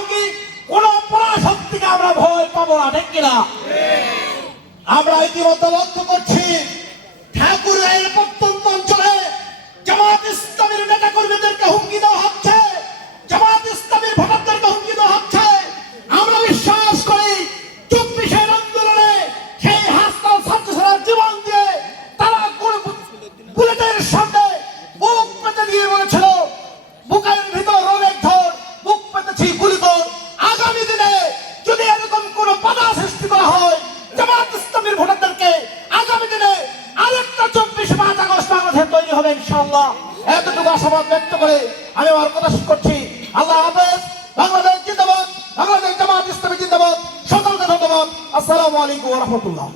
হুমকি, কোন পরাশক্তিকে আমরা ভয় পাবো না, ঠিক কিনা? আমরা ইতিমধ্যে লক্ষ্য করছি ঠাকুরের প্রত্যন্ত অঞ্চলে জামাত ইসলামের নেতা কর্মীদেরকে হুমকি দেওয়া হচ্ছে, জামাত ইসলামের ভোটারদেরকে হুমকি দেওয়া হচ্ছে। আমরা বিশ্বাস করি 24-এর আন্দোলনে সেই হাসপাতাল ছাত্রছাত্রীরা জীবন দিয়ে তারা বুলেটের সামনে বুক পেতে দিয়ে বলেছিল, বুকের ভিতর অনেক ধর, বুক পেতেছি গুলি কর। আগামী দিনে যদি এরকম কোন বাধা সৃষ্টি করা হয় জামাত ইসলামের ভোটারদেরকে, আগামী দিনে আরেকটা 24 আগস্ট বাংলাদেশে তৈরি হবে ইনশাআল্লাহ। এতটুকু আশাবাদ ব্যক্ত করে আমি আমার কথা শেষ করছি। আল্লাহ হাফেজ। বাংলাদেশ জিন্দাবাদ, বাংলাদেশ জামাত ইসলামী জিন্দাবাদ। সকলকে ধন্যবাদ। আসসালামু আলাইকুম ওয়া রাহমাতুল্লাহ।